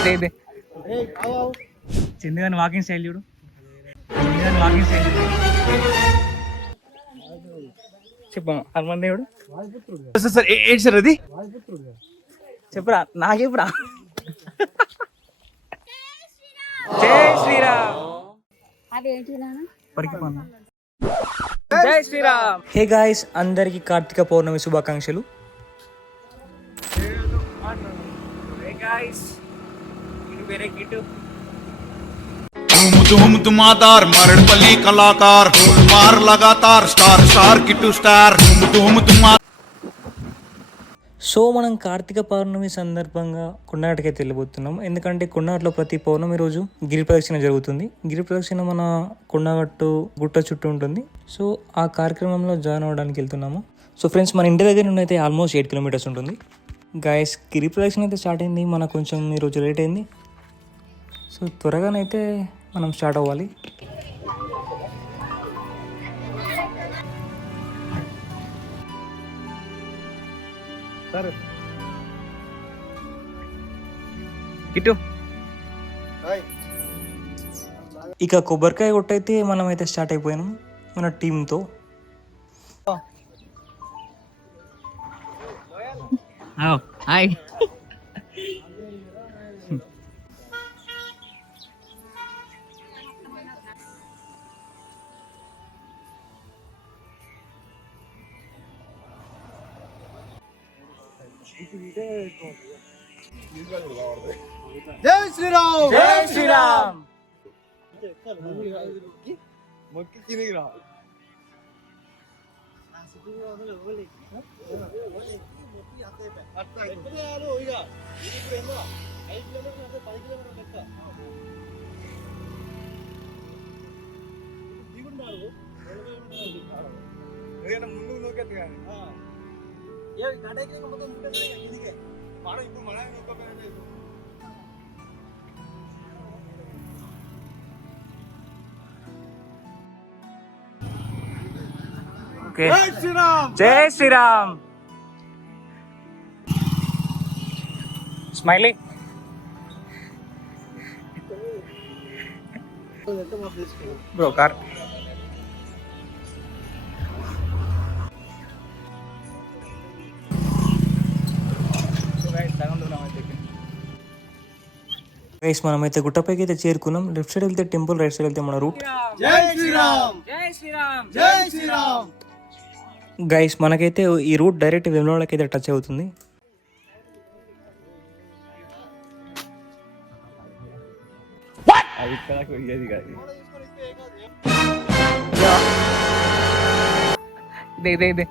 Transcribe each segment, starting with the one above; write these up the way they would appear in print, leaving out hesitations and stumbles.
ఇదే చిందుగాని walking style చూడు. చిందుగాని walking style చెప్పమ్మా హనుమాన్ దేవుడు సార్ ఏంటి సార్ అది? చెప్పురా నాకేపురా. జై శ్రీరామ్. జై శ్రీరామ్. హే గాయ్స్, అందరికి కార్తీక పౌర్ణమి శుభాకాంక్షలు. धूम धुमादार मरड़पल्ली कलाकार मार लगातार स्टार स्टार किट्टू स्टार धूम धुमा. సో మనం కార్తీక పౌర్ణమి సందర్భంగా కున్నాటకైతే వెళ్ళిపోతున్నాం. ఎందుకంటే కున్నాట్లో ప్రతి పౌర్ణమి రోజు గిరి ప్రదక్షిణ జరుగుతుంది. గిరి ప్రదక్షిణ మన కొండగట్టు గుట్ట చుట్టూ ఉంటుంది. సో ఆ కార్యక్రమంలో జాయిన్ అవ్వడానికి వెళ్తున్నాము. సో ఫ్రెండ్స్, మన ఇంటి దగ్గర నుండి అయితే ఆల్మోస్ట్ 8 కిలోమీటర్స్ ఉంటుంది. గాయస్, గిరి ప్రదక్షిణ అయితే స్టార్ట్ అయింది. మనకు కొంచెం ఈరోజు లేట్ అయింది. సో త్వరగానైతే మనం స్టార్ట్ అవ్వాలి. ఇటు ఇక కొబ్బరికాయ కొట్టయితే మనం అయితే స్టార్ట్ అయిపోయాం మన టీంతో. హాయ్. జై శ్రీరామ్. జై శ్రీరామ్. మొక్కి కిందికి రా. ముందు నూకెత్తు కానీ జై శ్రీరామ్. జై Shriram. Smiley. Bro car. Guys, మనమైతే గుట్టపైకి అయితే చేరుకున్నాం. లెఫ్ట్ సైడ్ వెళ్తే టెంపుల్, రైట్ సైడ్ వెళ్తే మన రూట్. జై శ్రీరామ్. జై శ్రీరామ్. జై శ్రీరామ్. గైస్, మనకైతే ఈ రూట్ డైరెక్ట్ వేములవాడకి అయితే టచ్ అవుతుంది. ఇదే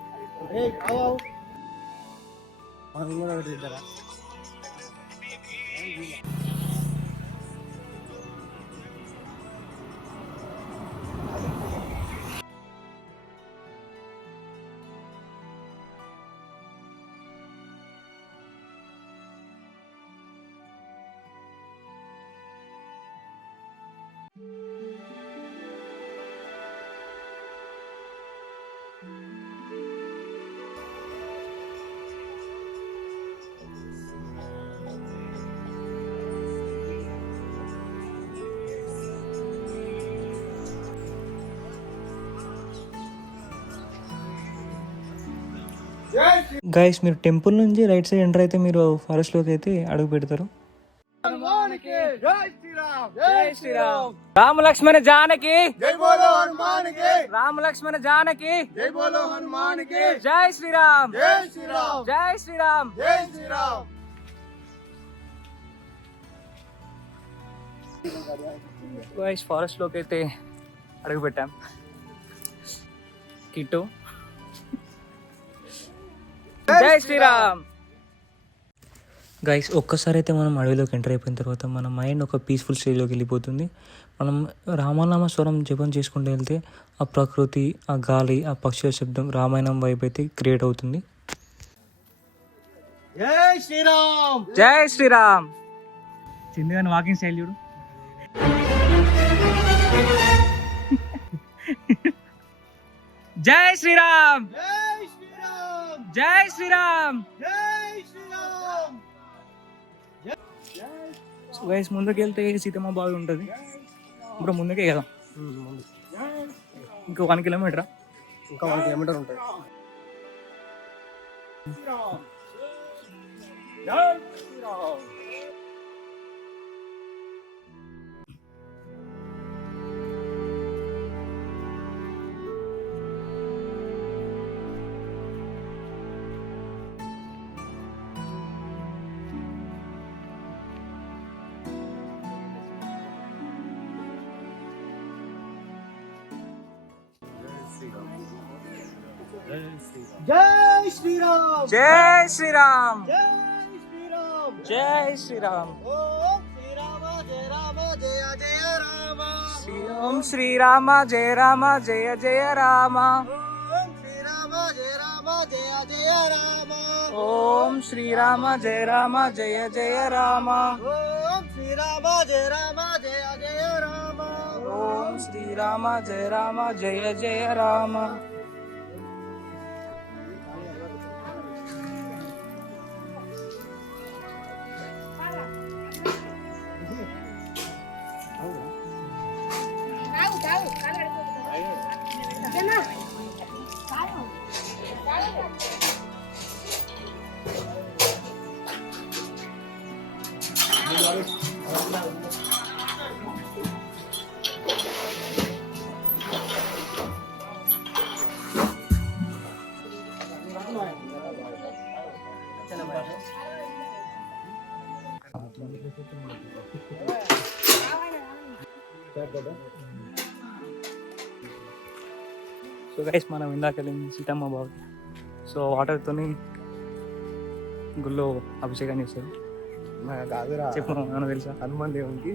గైస్, మీరు టెంపుల్ నుంచి రైట్ సైడ్ ఎంటర్ అయితే మీరు ఫారెస్ట్ లోకి అయితే అడుగు పెడతారు. రామ లక్ష్మణ జానకి జై బోలో హనుమాన్ కి. రామ లక్ష్మణ జానకి జై బోలో హనుమాన్ కి. జై శ్రీరామ్. జై శ్రీరామ్. జై శ్రీరామ్. జై శ్రీరామ్. గైస్, ఫారెస్ట్ లోకి అయితే అడుగు పెట్టాం. కిట్టు. జై శ్రీరామ్. గైస్, ఒక్కసారి అయితే మనం అడవిలోకి ఎంటర్ అయిపోయిన తర్వాత మన మైండ్ ఒక పీస్ఫుల్ స్టేజ్లోకి వెళ్ళిపోతుంది. మనం రామనామ స్వరం జపం చేసుకుంటూ వెళ్తే ఆ ప్రకృతి, ఆ గాలి, ఆ పక్షుల శబ్దం రామాయణం వైపు అయితే క్రియేట్ అవుతుంది. జై శ్రీరామ్. జై శ్రీరామ్. చిందుగాని వాకింగ్ స్టైల్ చూడు. జై శ్రీరామ్. జై శ్రీరామ్. జై శ్రీరామ్. జై శ్రీరామ్. జై సో గైస్ ముందుకు వెళ్తే సీతమ్మ బావి ఉంటుంది బ్రో, ముందుకే కదా, ముందు ఇంకో 1 కిలోమీటరా? ఇంకా 1 కిలోమీటర్ ఉంటుంది. జై శ్రీరామ్, జై శ్రీరామ్, జై శ్రీరామ్, జై శ్రీరామ్, ఓం శ్రీరామ జయ రామ జయ జయ రామ, ఓం శ్రీరామ జయ రామ జయ జయ రామ, ఓం శ్రీరామ జయ రామ జయ జయ రామ, ఓం శ్రీరామ జయ రామ జయ జయ రామ, ఓం శ్రీరామ జయ రామ జయ జయ రామ, ఓం శ్రీరామ జయ రామ జయ జయ రామ. సో గైస్ మనం ఇందాక వెళ్ళింది సీతమ్మ బావి. సో వాటర్తోని గుళ్ళో అభిషేకం చేస్తారు. కాదురా, చెప్పు, ఏమన్నా తెలుసా? హనుమాన్ దేవునికి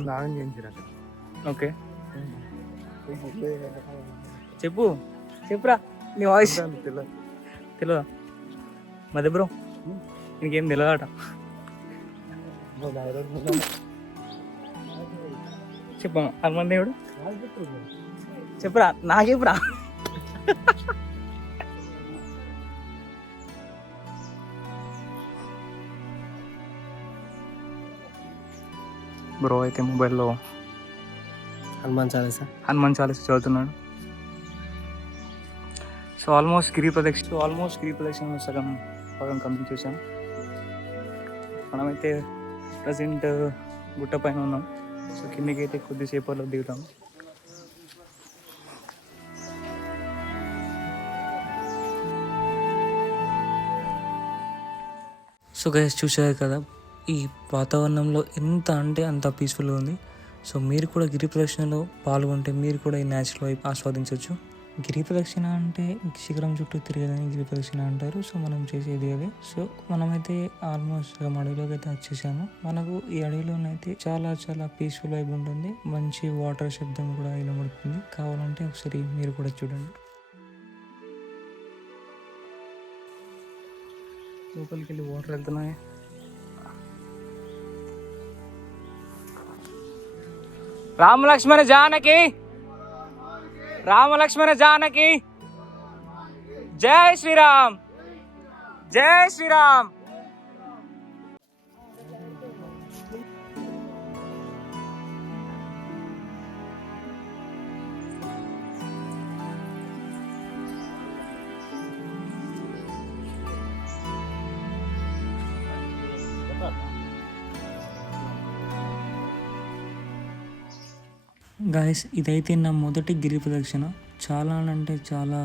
స్నానం చేయించారు. ఓకే చెప్పు, చెప్పురా, నీ వాయిస్ తెలియదా? మధ్య బ్రో నీకేం తెలియదట, చెప్పు. హనుమాన్ దేవుడు చెప్పురా, నాకెప్పురా? బ్రో అయితే మొబైల్లో హనుమాన్ చాలీసా చదువుతున్నాడు. సో ఆల్మోస్ట్ గిరి ప్రదక్షిణ సగం కంప్లీట్ చేశాం. మనమైతే ప్రజెంట్ గుట్ట పైన ఉన్నాం. సో కిందకి అయితే కొద్దిసేపట్లో దిగుతాం. సో గైస్ చూసారు కదా, ఈ వాతావరణంలో ఎంత అంటే అంత పీస్ఫుల్గా ఉంది. సో మీరు కూడా గిరి ప్రదక్షిణలో పాల్గొంటే మీరు కూడా ఈ న్యాచురల్ వైపు ఆస్వాదించవచ్చు. గిరి ప్రదక్షిణ అంటే శిఖరం చుట్టూ తిరగదని గిరి ప్రదక్షిణ అంటారు. సో మనం చేసేది అదే. సో మనమైతే ఆల్మోస్ట్ అడవిలోకి అయితే వచ్చేసాము. మనకు ఈ అడవిలోనైతే చాలా చాలా పీస్ఫుల్ వైపు ఉంటుంది. మంచి వాటర్ శబ్దం కూడా వినబడుతుంది. కావాలంటే ఒకసారి మీరు కూడా చూడండి. లోపలికి వెళ్ళి వాటర్ వెళ్తున్నాయి. రామలక్ష్మణ జానకి, రామలక్ష్మణ జానకి, జై శ్రీరామ్, జై శ్రీరామ్. గాయస్ ఇదైతే నా మొదటి గిరి ప్రదక్షిణ. చాలా అంటే చాలా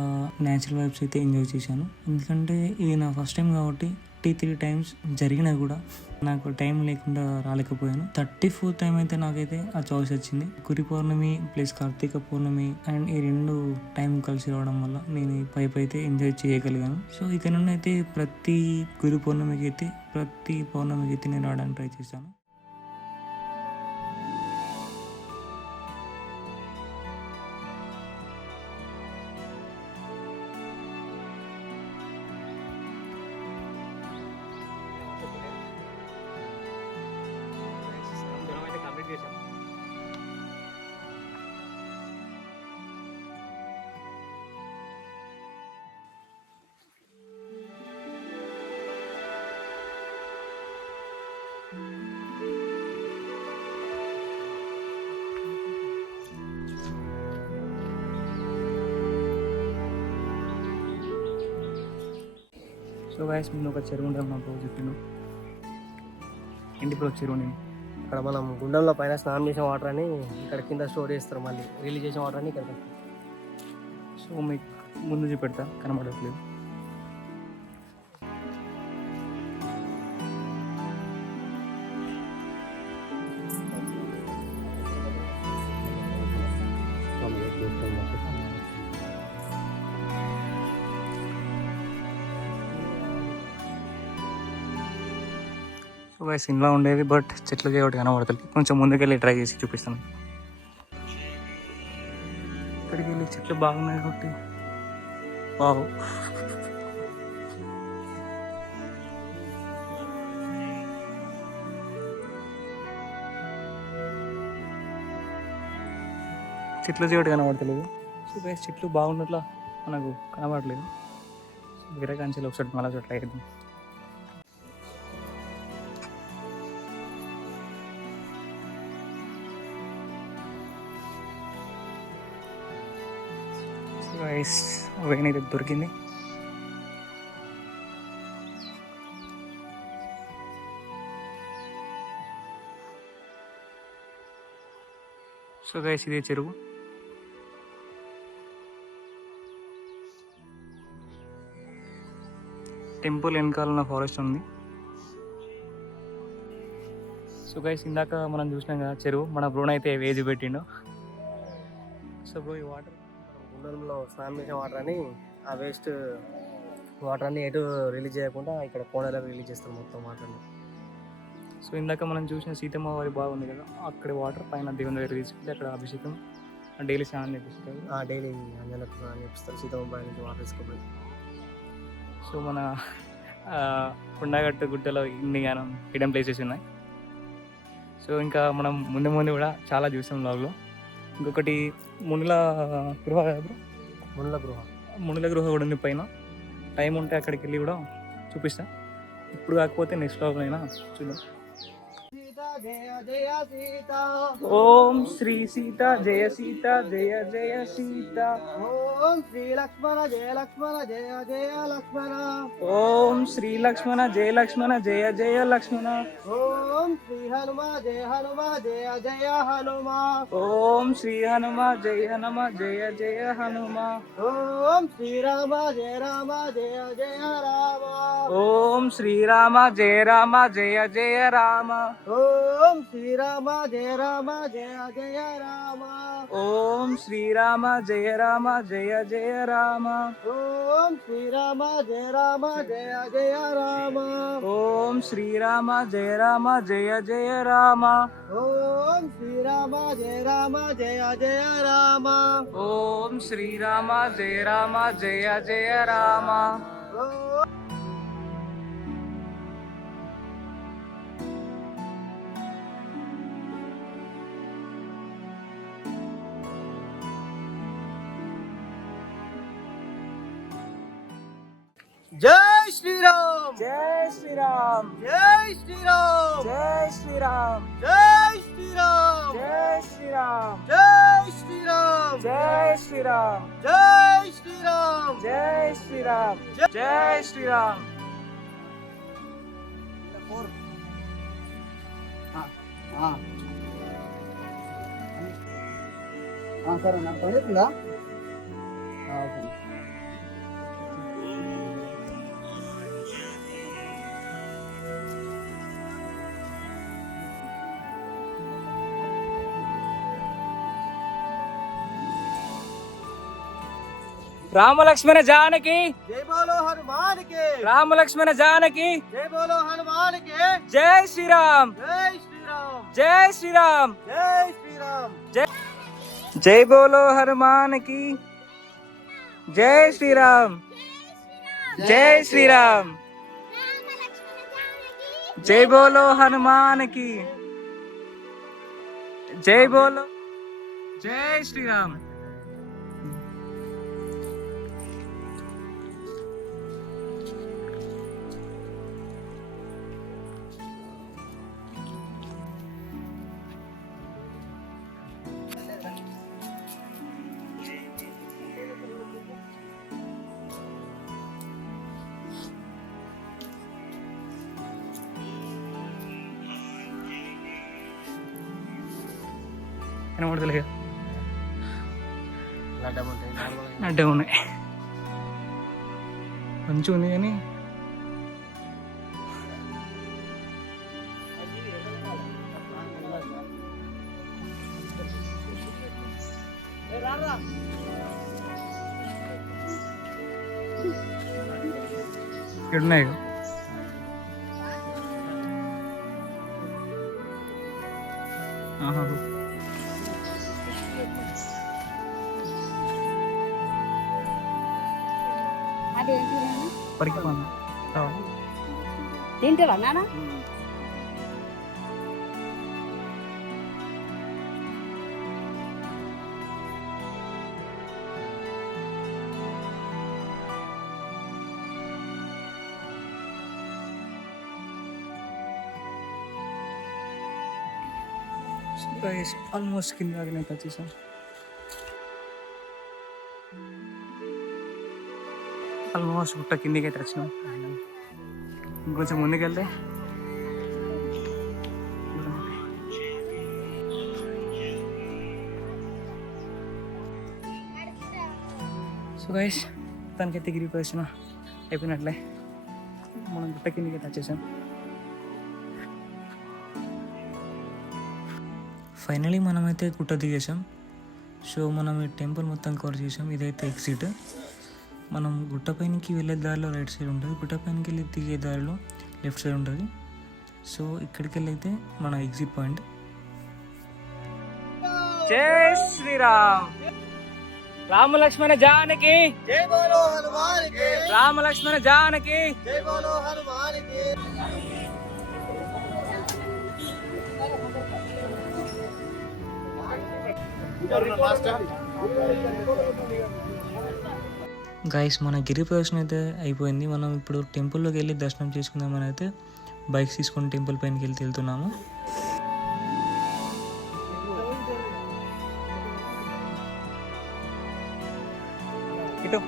న్యాచురల్ వైబ్స్ అయితే ఎంజాయ్ చేశాను. ఎందుకంటే ఇది నా ఫస్ట్ టైం కాబట్టి 3 టైమ్స్ జరిగినా కూడా నాకు టైం లేకుండా రాలేకపోయాను. 34th టైం అయితే నాకైతే ఆ చాయిస్ వచ్చింది. గురి పౌర్ణమి ప్లస్ కార్తీక పౌర్ణమి అండ్ ఈ 2 టైం కలిసి రావడం వల్ల నేను ఈ పైపు అయితే ఎంజాయ్ చేయగలిగాను. సో ఇక నుండి అయితే ప్రతి గురి పౌర్ణమికి అయితే నేను రావడానికి ట్రై చేశాను. సో గైస్ ముందు ఒక చెరువు ఉంటుంది నాకు చెప్పిండు ఇంటికి చెరువు నేను ఇక్కడ మనం గుండంలో పైన స్నానం చేసిన వాటర్ అని ఇక్కడ కింద స్టోర్ చేస్తారు, మళ్ళీ రిలీజ్ చేసిన వాటర్ అని ఇక్కడ పెడతారు. సో మీకు ముందు చూపెడతా కనబడట్లేదు. సో గైస్ ఇంట్లో ఉండేది, బట్ చెట్లు ఒకటి కనబడుతుంది. కొంచెం ముందుకెళ్ళి ట్రై చేసి చూపిస్తాను. ఇక్కడికి వెళ్ళి చెట్లు బాగున్నాయి కాబట్టి వావ్. చెట్లు చేయడం కనబడతలేదు. సో గైస్ చెట్లు బాగున్నట్లా మనకు కనబడలేదు. వేరే కాంచెలు ఒకసారి మళ్ళీ ట్రై చేద్దాం. గైస్ వెయిన్ అయితే దొరికింది. సో గైస్ ఇదే చెరువు. టెంపుల్ వెనకాల ఉన్న ఫారెస్ట్ ఉంది. సో గైస్ ఇందాక మనం చూసినాం కదా చెరువు, మన బ్రోన్ అయితే వేసి పెట్టిండు. సో బ్రో ఈ వాటర్ గుండంలో స్నానం చేసిన వాటర్ అని ఆ వేస్ట్ వాటర్ అన్ని ఎటు రిలీజ్ చేయకుండా ఇక్కడ కోనలో రిలీజ్ చేస్తారు మొత్తం వాటర్ని. సో ఇందాక మనం చూసిన సీతమ్మ వారి బాగుంది కదా, అక్కడ వాటర్ పైన దేవుని దగ్గర తీసుకుంటే అక్కడ అభిషేకం డైలీ స్నానం చేపిస్తారు. డైలీ అంజనకు స్నానం చేపిస్తారు సీతమ్మ బావి నుంచి వాటర్ తీసుకోవాలి. సో మన కొండగట్టు గుట్టలో ఇన్ని గానం హిడెన్ ప్లేసెస్ ఉన్నాయి. సో ఇంకా మనం ముందు ముందు కూడా చాలా చూసాం లాగ్లో. ఇంకొకటి మునుల గృహ, మునుల గృహ కూడా ఉంది పైన. టైం ఉంటే అక్కడికి వెళ్ళి కూడా చూపిస్తా. ఇప్పుడు కాకపోతే నెక్స్ట్ లాగ్లో అయినా చూద్దాం. ఓం శ్రీ సీత జయ సీత జయ జయ సీత. ఓం శ్రీ లక్ష్మణ జయ లక్ష్మణ జయ జయ లక్ష్మణ. ఓం శ్రీ లక్ష్మణ జయ లక్ష్మణ జయ జయ లక్ష్మణ. ఓం శ్రీ హనుమ జయ హనుమ జయ జయ హనుమ. ఓం శ్రీ హనుమ జయ హనుమ జయ జయ హనుమ. ఓం శ్రీరామ జయ రామ జయ జయ రామ. ఓం శ్రీరామ జయ రామ జయ జయ రామ. ఓం శ్రీరామ జయ రామ జయ జయ రామ. ఓం శ్రీరామ జయ రామ జయ జయ రామ. ఓం శ్రీరామ జయ రామ జయ జయ రామ. ఓం శ్రీరామ జయ రామ జయ జయ రామ. ఓం శ్రీరామ జయ రామ జయ జయ రామ. ఓం శ్రీరామ జయ రామ జయ జయ రామ. జై శ్రీరామ్ జై శ్రీరామ్ జై శ్రీరామ్ జై శ్రీరామ్ జై శ్రీరామ్ జై శ్రీరామ్ జై శ్రీరామ్ జై శ్రీరామ్ జై శ్రీరామ్ జై శ్రీరామ్ జై శ్రీరామ్. సరే నాకు పడుతుందా? ఓకే. రామ లక్ష్మణ జానకి జై బోలో హనుమాన్ కి. రామ లక్ష్మణ జానకి జై బోలో హనుమాన్ కి. జై శ్రీరామ్ జై శ్రీరామ్ జై శ్రీరామ్ జై శ్రీరామ్. జై బోలో హనుమాన్ కి. జై శ్రీరామ్ జై శ్రీరామ్. జై బోలో హనుమాన్ కి. జై బోలో జై శ్రీరామ్. కనబడతలేదు. గడ్డం ఉంటాయి నార్మల్గా. అడ్డే ఉన్నాయి, మంచిగా ఉంది కానీ ఇక్కడ ఉన్నాయి. ఆహా. పరికి పోను. తింటావా నాన్న? ఆల్మోస్ట్ కింద ఆగినట్టు వచ్చేసాం. ఆల్మోస్ట్ గుట్ట కిందికి అయితే వచ్చినాం. ఇంకొంచెం ముందుకెళ్తే సో గైస్ తనకైతే గిరి ప్రదర్శన అయిపోయినట్లే. మనం గుట్ట కిందికి అయితే వచ్చేసాం. ఫైనలీ మనమైతే గుట్ట దిగేసాం. సో మనం ఈ టెంపుల్ మొత్తం కవర్ చేసాం. ఇదైతే ఎగ్జిట్. మనం గుట్ట పైనకి వెళ్ళే దారిలో రైట్ సైడ్ ఉంటుంది, గుట్ట పైనకి వెళ్ళి దిగే దారిలో లెఫ్ట్ సైడ్ ఉంటుంది. సో ఇక్కడికి వెళ్ళి అయితే మన ఎగ్జిట్ పాయింట్. జై శ్రీరామ్. రామ లక్ష్మణ జానకి, రామ లక్ష్మణ జానకి. గైస్ మన గిరి ప్రదర్శన అయితే అయిపోయింది. మనం ఇప్పుడు టెంపుల్లోకి వెళ్ళి దర్శనం చేసుకుందామని అయితే బైక్స్ తీసుకొని టెంపుల్ పైనకి వెళ్ళి వెళ్తున్నాము. ఇటు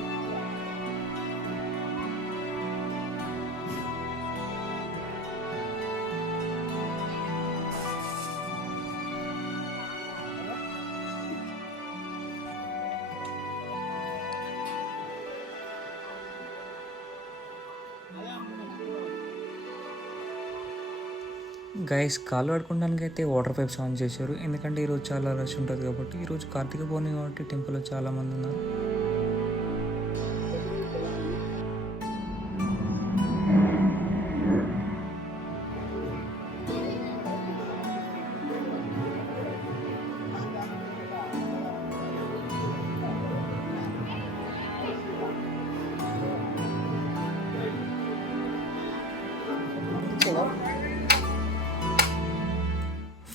గైస్ కాలు ఆడుకోవడానికి అయితే వాటర్ పైప్స్ ఆన్ చేశారు. ఎందుకంటే ఈరోజు చాలా రష్ ఉంటుంది కాబట్టి. ఈరోజు కార్తీక పౌర్ణమి కాబట్టి టెంపుల్లో చాలా మంది ఉన్నారు.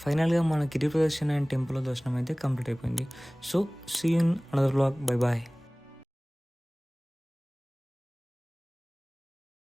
ఫైనల్గా మన గిరి ప్రదర్శన అండ్ టెంపుల్ దర్శనం అయితే కంప్లీట్ అయిపోయింది. So see you in another vlog. Bye bye.